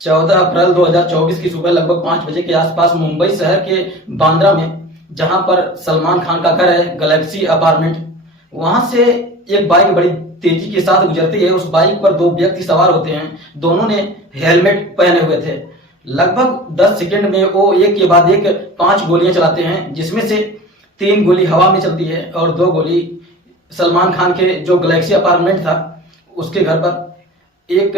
14 अप्रैल 2024 की सुबह लगभग 5 बजे के आसपास मुंबई शहर के बांद्रा में, जहां पर सलमान खान का घर है, गैलेक्सी अपार्टमेंट, वहां से एक बाइक बड़ी तेजी के साथ गुजरती है। उस बाइक पर दो व्यक्ति सवार होते हैं। दोनों ने हेलमेट पहने हुए थे। लगभग 10 सेकंड में वो एक के बाद एक 5 गोलियां चलाते हैं, जिसमें से 3 गोली हवा में चलती है और 2 गोली सलमान खान के जो गैलेक्सी अपार्टमेंट था उसके घर पर एक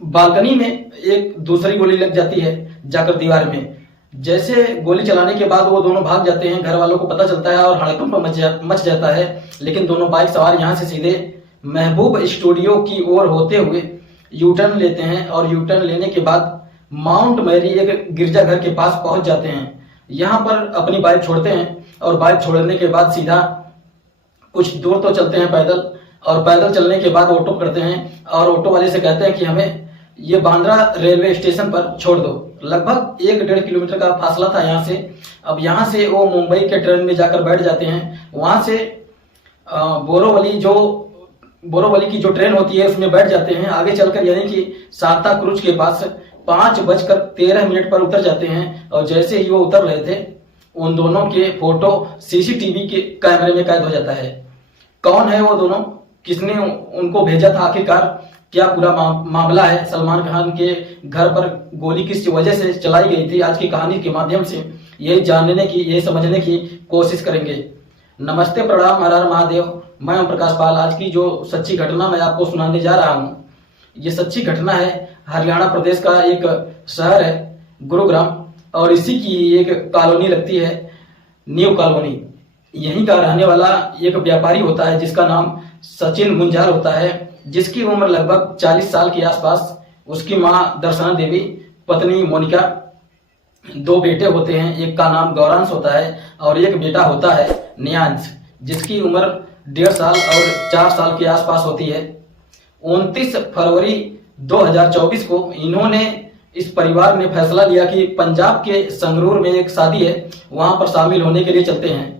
बालकनी में एक दूसरी गोली लग जाती है जाकर दीवार में। जैसे गोली चलाने के बाद वो दोनों भाग जाते हैं। घर वालों को पता चलता है और हड़कंप मच जाता है। लेकिन दोनों बाइक सवार यहां से सीधे महबूब स्टूडियो की ओर होते हुए यू टर्न लेते हैं और यू टर्न लेने के बाद माउंट मैरी एक गिरजाघर के पास पहुंच जाते हैं। यहां पर अपनी बाइक छोड़ते हैं और बाइक छोड़ने के बाद सीधा कुछ दूर तो चलते हैं पैदल, और पैदल चलने के बाद ऑटो करते हैं और ऑटो वाले से कहते हैं कि हमें ये बांद्रा रेलवे स्टेशन पर छोड़ दो। लगभग 1-1.5 किलोमीटर का फासला था यहाँ से। अब यहाँ से वो मुंबई के ट्रेन में जाकर बैठ जाते हैं। वहां से बोरोवली की जो ट्रेन होती है उसमें बैठ जाते हैं। आगे चलकर यानी कि सांता क्रूज के पास 5:13 पर उतर जाते हैं और जैसे ही वो उतर रहे थे उन दोनों के फोटो सीसीटीवी के कैमरे में कैद हो जाता है। कौन है वो दोनों, किसने उनको भेजा था, आखिरकार क्या पूरा मामला है, सलमान खान के घर पर गोली किस वजह से चलाई गई थी, आज की कहानी के माध्यम से यही जानने की, यही समझने की कोशिश करेंगे। नमस्ते, प्रणाम, हर हर महादेव। मैं ओम प्रकाश पाल। आज की जो सच्ची घटना मैं आपको सुनाने जा रहा हूँ, ये सच्ची घटना है हरियाणा प्रदेश का एक शहर है गुरुग्राम, और इसी की एक कॉलोनी लगती है, न्यू कॉलोनी। यहीं का रहने वाला एक व्यापारी होता है जिसका नाम सचिन मुंजाल होता है, जिसकी उम्र लगभग 40 साल के आसपास। उसकी माँ दर्शना देवी, पत्नी मोनिका, 2 बेटे होते हैं। एक का नाम गौरांश होता है और एक बेटा होता है नियांश, जिसकी उम्र 1.5 साल और 4 साल के आसपास होती है। 29 फरवरी 2024 को इन्होंने, इस परिवार ने फैसला लिया कि पंजाब के संगरूर में एक शादी है, वहां पर शामिल होने के लिए चलते हैं।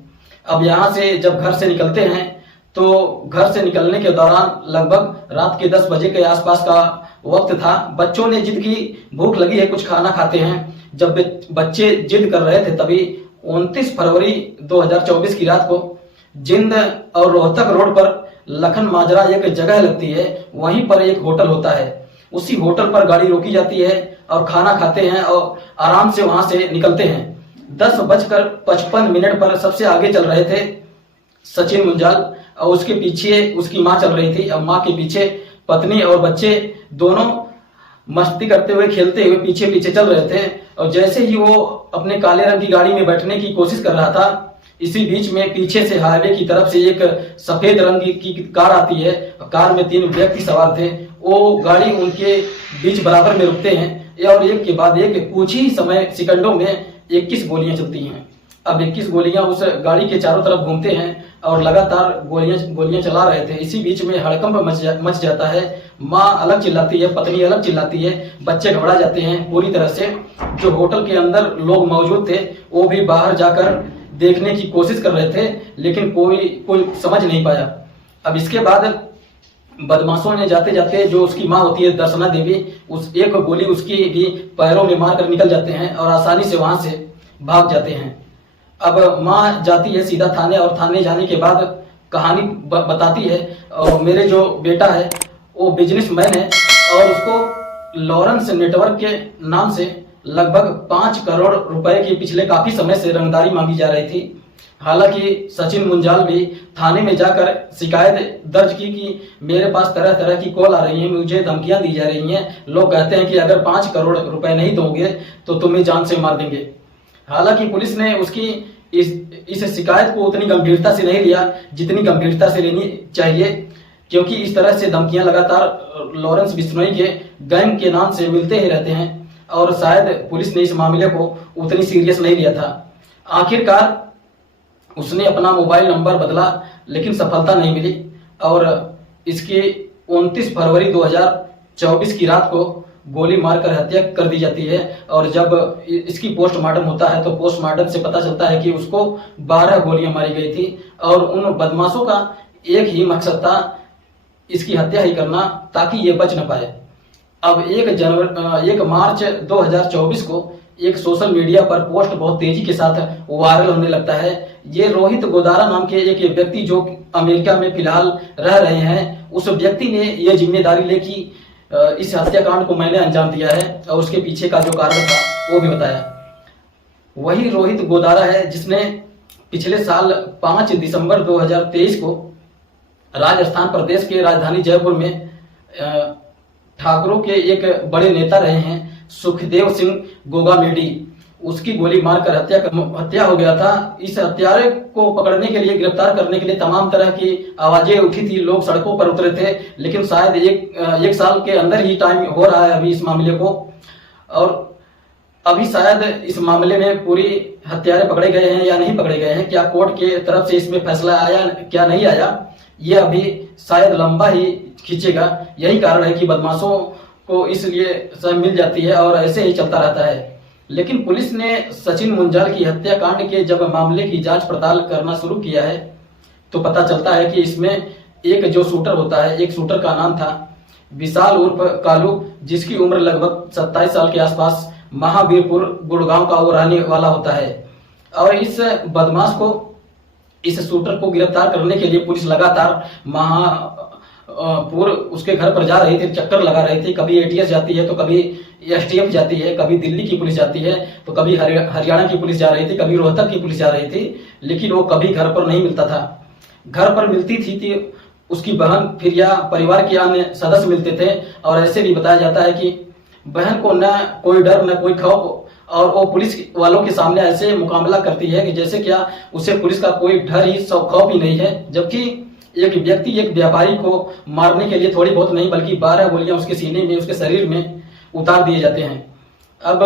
अब यहाँ से जब घर से निकलते हैं तो घर से निकलने के दौरान लगभग रात के 10 बजे के आसपास का वक्त था। बच्चों ने जिद की, भूख लगी है, कुछ खाना खाते हैं। जब बच्चे जिद कर रहे थे तभी 29 फरवरी 2024 की रात को जिंद और रोहतक रोड पर लखन माजरा एक जगह लगती है, वहीं पर एक होटल होता है। उसी होटल पर गाड़ी रोकी जाती है और खाना खाते हैं और आराम से वहां से निकलते हैं। 10:55 पर सबसे आगे चल रहे थे सचिन मुंजाल और उसके पीछे उसकी माँ चल रही थी। अब माँ के पीछे पत्नी और बच्चे दोनों मस्ती करते हुए, खेलते हुए पीछे पीछे चल रहे थे। और जैसे ही वो अपने काले रंग की गाड़ी में बैठने की कोशिश कर रहा था, इसी बीच में पीछे से हाईवे की तरफ से एक सफेद रंग की कार आती है। कार में 3 व्यक्ति सवार थे। वो गाड़ी उनके बीच बराबर में रुकते हैं और एक के बाद एक कुछ ही सेकंडों में 21 गोलियां चलती हैं। अब 21 गोलियां उस गाड़ी के चारों तरफ घूमते हैं और लगातार गोलियां चला रहे थे। इसी बीच में हड़कंप मच जाता है। माँ अलग चिल्लाती है, पत्नी अलग चिल्लाती है, बच्चे घबरा जाते हैं पूरी तरह से। जो होटल के अंदर लोग मौजूद थे वो भी बाहर जाकर देखने की कोशिश कर रहे थे, लेकिन कोई समझ नहीं पाया। अब इसके बाद बदमाशों ने जाते जाते, जो उसकी माँ होती है दर्शना देवी, उस एक गोली उसकी भी पैरों में मार कर निकल जाते हैं और आसानी से वहां से भाग जाते हैं। अब माँ जाती है सीधा थाने और थाने जाने के बाद कहानी बताती है। और मेरे जो बेटा है वो बिजनेसमैन है और उसको लॉरेंस नेटवर्क के नाम से लगभग 5 करोड़ रुपए की पिछले काफी समय से रंगदारी मांगी जा रही थी। हालांकि सचिन मुंजाल भी थाने में जाकर शिकायत दर्ज की कि मेरे पास तरह तरह की कॉल आ रही है, मुझे धमकियां दी जा रही हैं। लोग कहते हैं कि अगर 5 करोड़ रुपए नहीं दोगे तो तुम्हें जान से मार देंगे। हालांकि पुलिस ने उसकी इस शिकायत को उतनी गंभीरता से नहीं लिया जितनी गंभीरता से लेनी चाहिए, क्योंकि इस तरह से धमकियां लगातार लॉरेंस बिश्नोई के गैंग के नाम से मिलते ही रहते हैं और शायद पुलिस ने इस मामले को उतनी सीरियस नहीं लिया था। आखिरकार उसने अपना मोबाइल नंबर बदला लेकिन सफलता नहीं मिली और इसकी 29 फरवरी 2024 की रात को गोली मारकर हत्या कर दी जाती है। और जब इसकी पोस्टमार्टम होता है तो पोस्टमार्टम से पता चलता है कि उसको 12 गोलियां मारी गई थी और उन बदमाशों का एक ही मकसद था, इसकी हत्या ही करना, ताकि ये बच न पाए। अब 1 मार्च 2024 को एक सोशल मीडिया पर पोस्ट बहुत तेजी के साथ वायरल होने लगता है। ये रोहित गोदारा नाम के एक व्यक्ति जो अमेरिका में फिलहाल रह रहे हैं, उस व्यक्ति ने ये जिम्मेदारी ली कि इस हत्याकांड को मैंने अंजाम दिया है और उसके पीछे का जो कारण था वो भी बताया। वही रोहित गोदारा है जिसने पिछले साल 5 दिसंबर 2023 को राजस्थान प्रदेश के राजधानी जयपुर में ठाकरों के एक बड़े नेता रहे हैं सुखदेव सिंह गोगामेडी, उसकी गोली मारकर हत्या हो गया था। इस हत्यारे को पकड़ने के लिए, गिरफ्तार करने के लिए तमाम तरह की आवाजें उठी थी, लोग सड़कों पर उतरे थे, लेकिन शायद एक साल के अंदर ही टाइम हो रहा है अभी इस मामले को, और अभी शायद इस मामले में पूरी हत्यारे पकड़े गए हैं या नहीं पकड़े गए हैं, क्या कोर्ट के तरफ से इसमें फैसला आया क्या नहीं आया, ये अभी शायद लंबा ही खींचेगा। यही कारण है कि बदमाशों को इसलिए सजा मिल जाती है और ऐसे ही चलता रहता है। लेकिन पुलिस ने सचिन मुंजाल की हत्याकांड के जब मामले की जांच पड़ताल करना शुरू किया है तो पता चलता है कि इसमें एक जो शूटर होता है, एक शूटर का नाम था विशाल उर्फ कालू, जिसकी उम्र लगभग 27 साल के आसपास, महावीरपुर गुड़गांव का वो रहने वाला होता है। और इस बदमाश को, इस शूटर को गिरफ्तार करने के लिए पुलिस लगातार महापुर उसके घर पर जा रही थी, चक्कर लगा रही थी। कभी एटीएस जाती है तो कभी एसटीएफ जाती है, कभी दिल्ली की पुलिस जाती है तो कभी हरियाणा की पुलिस जा रही थी, कभी रोहतक की पुलिस जा रही थी, लेकिन वो कभी घर पर नहीं मिलता था। घर पर मिलती थी उसकी बहन फिर या परिवार के अन्य सदस्य मिलते थे, और ऐसे भी बताया जाता है कि बहन को न कोई डर न कोई खौफ, और वो पुलिस वालों के सामने ऐसे मुकाबला करती है कि जैसे क्या उसे पुलिस का कोई डर ही खौफ ही नहीं है। जबकि एक व्यक्ति, एक व्यापारी को मारने के लिए थोड़ी बहुत नहीं बल्कि 12 गोलियां उसके सीने में, उसके शरीर में उतार दिए जाते हैं। अब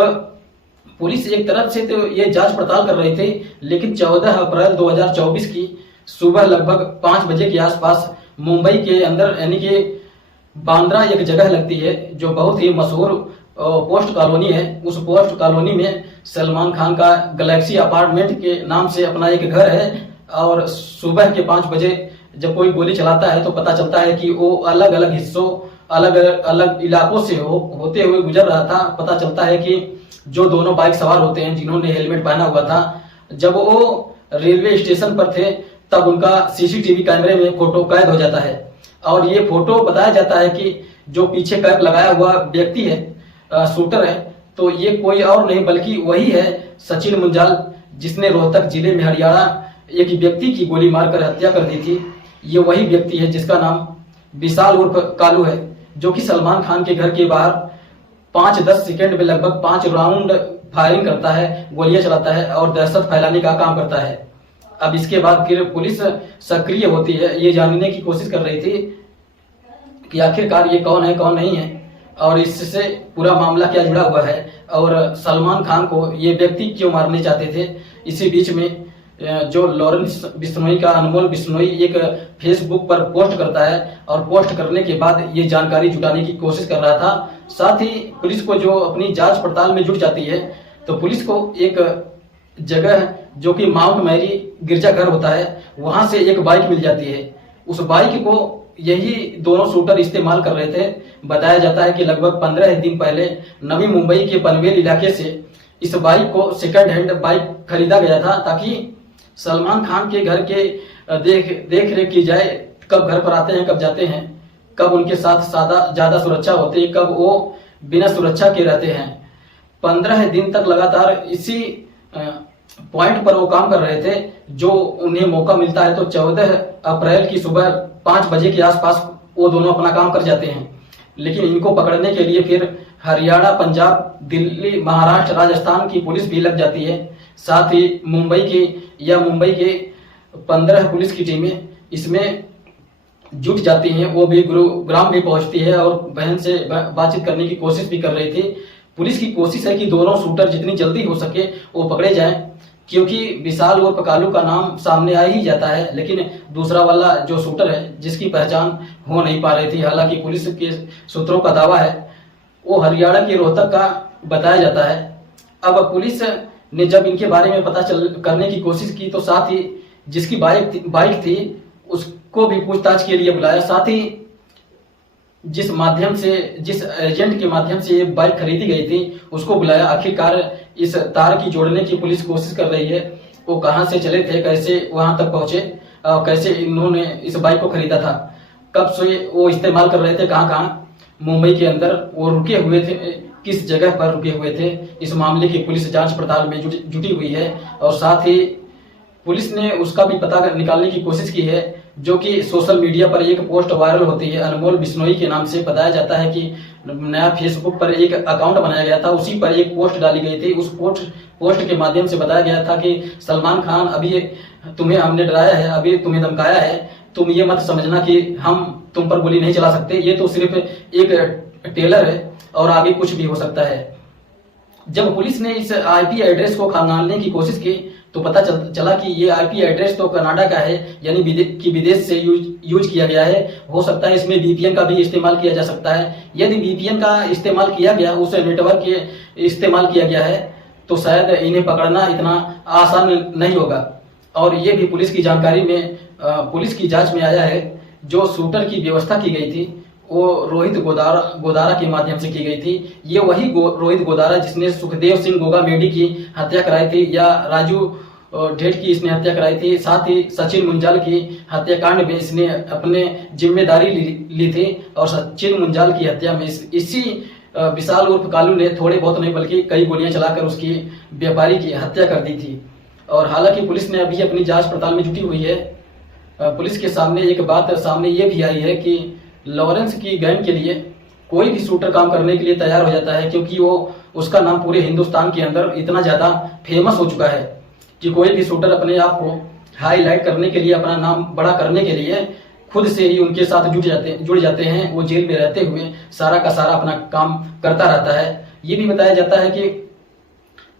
पुलिस एक तरफ से तो ये जांच पड़ताल कर रही थी, लेकिन 14 अप्रैल 2024 की सुबह लगभग 5 बजे के आसपास मुंबई के अंदर, यानी कि बांद्रा एक जगह लगती है जो बहुत ही मशहूर पोस्ट कॉलोनी है। उस पोस्ट कॉलोनी में सलमान खान का गैलेक्सी अपार्टमेंट के नाम से अपना एक घर है, और सुबह के 5 बजे जब कोई गोली चलाता है तो पता चलता है कि वो अलग अलग हिस्सों, अलग अलग इलाकों से होते हुए गुजर रहा था। पता चलता है कि जो दोनों बाइक सवार होते हैं जिन्होंने हेलमेट पहना हुआ था, जब वो रेलवे स्टेशन पर थे तब उनका सीसीटीवी कैमरे में फोटो कैद हो जाता है। और ये फोटो बताया जाता है कि जो पीछे कैप लगाया हुआ व्यक्ति है, शूटर है, तो ये कोई और नहीं बल्कि वही है सचिन मुंजाल, जिसने रोहतक जिले में हरियाणा एक व्यक्ति की गोली मारकर हत्या कर दी थी। ये वही व्यक्ति है जिसका नाम विशाल उर्फ कालू है, जो कि सलमान खान के घर के बाहर 5-10 सेकंड में लगभग 5 राउंड फायरिंग करता है, गोलियां चलाता है और दहशत फैलाने का काम करता है। अब इसके बाद फिर पुलिस सक्रिय होती है, ये जानने की कोशिश कर रही थी कि आखिरकार ये कौन है कौन नहीं है, और इससे पूरा मामला क्या जुड़ा हुआ है, और सलमान खान को ये व्यक्ति क्यों मारने चाहते थे। इसी बीच में जो लॉरेंस बिश्नोई का, अनमोल बिश्नोई, एक फेसबुक पर पोस्ट करता है, और पोस्ट करने के बाद ये जानकारी जुटाने की कोशिश कर रहा था। साथ ही पुलिस को जो अपनी जांच पड़ताल में जुट जाती है, तो पुलिस को एक जगह जो कि माउंट मैरी गिरजाघर होता है, वहां से एक बाइक मिल जाती है। उस बाइक को यही दोनों शूटर इस्तेमाल कर रहे थे। बताया जाता है कि लगभग 15 दिन पहले नवी मुंबई के पनवेल इलाके से इस बाइक को सेकंड हैंड बाइक खरीदा गया था, ताकि सलमान खान के घर के देख रेख की जाए, कब घर पर आते हैं, कब जाते हैं, कब उनके साथ ज्यादा सुरक्षा होती है, कब वो बिना सुरक्षा के रहते हैं। 15 दिन तक लगातार इसी पॉइंट पर वो काम कर रहे थे। जो उन्हें मौका मिलता है तो 14 अप्रैल की सुबह 5 बजे के आसपास वो दोनों अपना काम कर जाते हैं। लेकिन इनको पकड़ने के लिए फिर हरियाणा, पंजाब, दिल्ली, महाराष्ट्र, राजस्थान की पुलिस भी लग जाती है। साथ ही मुंबई के 15 पुलिस की टीमें इसमें जुट जाती हैं। वो भी गुरुग्राम भी पहुंचती है और बहन से बातचीत करने की कोशिश भी कर रही थी। पुलिस की कोशिश है कि दोनों शूटर जितनी जल्दी हो सके वो पकड़े जाएं, क्योंकि विशाल और कालू का नाम सामने आ ही जाता है, लेकिन दूसरा वाला जो शूटर है जिसकी पहचान हो नहीं पा रही थी। हालांकि पुलिस के सूत्रों का दावा है वो हरियाणा के रोहतक का बताया जाता है। अब पुलिस ने जब इनके बारे में पता करने की कोशिश की तो साथ ही जिसकी बाइक थी उसको भी पूछताछ के लिए बुलाया। साथ ही जिस एजेंट के माध्यम से ये बाइक खरीदी गई थी उसको बुलाया। आखिरकार इस तार की जोड़ने की पुलिस कोशिश कर रही है। वो कहाँ से चले थे, कैसे वहां तक पहुंचे, कैसे इन्होंने इस बाइक को खरीदा था, कब से वो इस्तेमाल कर रहे थे, कहाँ कहाँ मुंबई के अंदर वो रुके हुए थे, किस जगह पर रुके हुए थे। इस मामले की पुलिस जांच पड़ताल में जुटी हुई है और साथ ही पुलिस ने उसका भी पता निकालने की कोशिश की है, जो कि सोशल मीडिया पर एक पोस्ट वायरल होती है। अनमोल बिश्नोई के नाम से बताया जाता है कि नया फेसबुक पर एक अकाउंट बनाया गया था, उसी पर एक पोस्ट डाली गई थी। उस पोस्ट के माध्यम से बताया गया था कि सलमान खान, अभी तुम्हें हमने डराया है, अभी तुम्हें धमकाया है, तुम ये मत समझना कि हम तुम पर गोली नहीं चला सकते, ये तो सिर्फ एक टेलर है और आगे कुछ भी हो सकता है। जब पुलिस ने इस आईपी एड्रेस को खंगालने की कोशिश की तो पता चला कि ये आईपी एड्रेस तो कनाडा का है, यानी विदेश से यूज किया गया है। हो सकता है इसमें वीपीएन का भी इस्तेमाल किया जा सकता है। यदि वीपीएन का इस्तेमाल किया गया, उस नेटवर्क के इस्तेमाल किया गया है, तो शायद इन्हें पकड़ना इतना आसान नहीं होगा। और ये भी पुलिस की जानकारी में, पुलिस की जांच में आया है, जो शूटर की व्यवस्था की गई थी वो रोहित गोदारा के माध्यम से की गई थी। ये वही रोहित गोदारा जिसने सुखदेव सिंह गोगामेडी की हत्या कराई थी, या राजू ढेट की इसने हत्या कराई थी। साथ ही सचिन मुंजाल की हत्याकांड में इसने अपने जिम्मेदारी ली थी और सचिन मुंजाल की हत्या में इसी विशाल उर्फ कालू ने थोड़े बहुत नहीं बल्कि कई गोलियां चलाकर उसकी व्यापारी की हत्या कर दी थी। और हालांकि पुलिस ने अभी अपनी जांच पड़ताल में जुटी हुई है। पुलिस के सामने एक बात सामने ये भी आई है कि लॉरेंस की गैंग के लिए कोई भी शूटर काम करने के लिए तैयार हो जाता है, क्योंकि वो उसका नाम पूरे हिंदुस्तान के अंदर इतना ज्यादा फेमस हो चुका है कि कोई भी शूटर अपने आप को हाईलाइट करने के लिए, अपना नाम बड़ा करने के लिए खुद से ही उनके साथ जुड़ जाते हैं। वो जेल में रहते हुए सारा का सारा अपना काम करता रहता है। ये भी बताया जाता है कि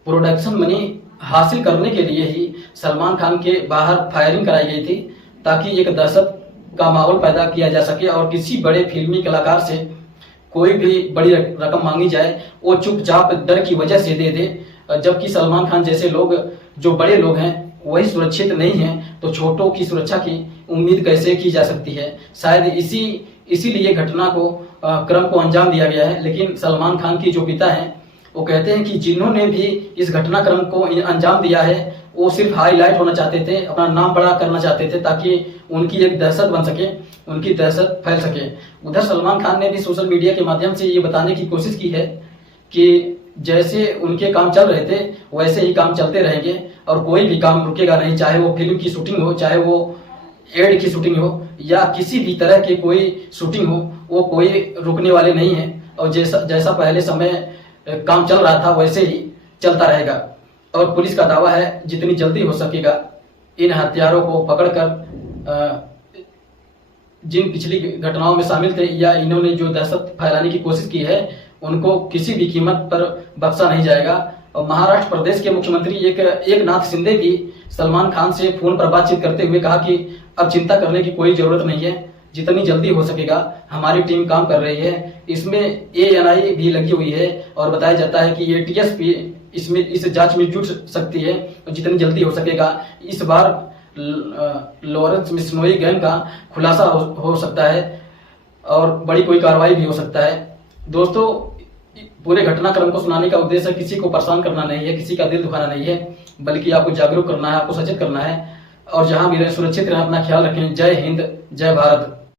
प्रोडक्शन मनी हासिल करने के लिए ही सलमान खान के बाहर फायरिंग कराई गई थी, ताकि एक दहशत का माहौल पैदा किया जा सके और किसी बड़े फिल्मी कलाकार से कोई भी बड़ी रकम मांगी जाए वो चुपचाप डर की वजह से दे दे। जबकि सलमान खान जैसे लोग, जो बड़े लोग हैं, वही सुरक्षित नहीं हैं, तो छोटों की सुरक्षा की उम्मीद कैसे की जा सकती है। शायद इसीलिए घटना को क्रम को अंजाम दिया गया है। लेकिन सलमान खान की जो पिता हैं वो कहते हैं कि जिन्होंने भी इस घटनाक्रम को अंजाम दिया है वो सिर्फ हाईलाइट होना चाहते थे, अपना नाम बड़ा करना चाहते थे, ताकि उनकी एक दहशत बन सके, उनकी दहशत फैल सके। उधर सलमान खान ने भी सोशल मीडिया के माध्यम से ये बताने की कोशिश की है कि जैसे उनके काम चल रहे थे वैसे ही काम चलते रहेंगे और कोई भी काम रुकेगा नहीं, चाहे वो फिल्म की शूटिंग हो, चाहे वो एड की शूटिंग हो, या किसी भी तरह की कोई शूटिंग हो, वो कोई रुकने वाले नहीं है। और जैसा पहले समय काम चल रहा था वैसे ही चलता रहेगा। और पुलिस का दावा है जितनी जल्दी हो सकेगा इन हत्यारों को पकड़कर, जिन पिछली घटनाओं में शामिल थे या इन्होंने जो दहशत फैलाने की कोशिश की है, उनको किसी भी कीमत पर बख्शा नहीं जाएगा। और महाराष्ट्र प्रदेश के मुख्यमंत्री एकनाथ शिंदे भी सलमान खान से फोन पर बातचीत करते हुए कहा कि अब चिंता करने की कोई जरूरत नहीं है, जितनी जल्दी हो सकेगा हमारी टीम काम कर रही है। इसमें ANI भी लगी हुई है और बताया जाता है कि ATS भी इसमें इस जांच में जुट सकती है, तो जितनी जल्दी हो सकेगा इस बार लॉरेंस बिश्नोई गैंग का खुलासा हो सकता है और बड़ी कोई कार्रवाई भी हो सकता है। दोस्तों, पूरे घटनाक्रम को सुनाने का उद्देश्य किसी को परेशान करना नहीं है, किसी का दिल दुखाना नहीं है, बल्कि आपको जागरूक करना है, आपको सचेत करना है। और जहां भी रहें सुरक्षित रहें, अपना ख्याल रखें। जय हिंद, जय भारत।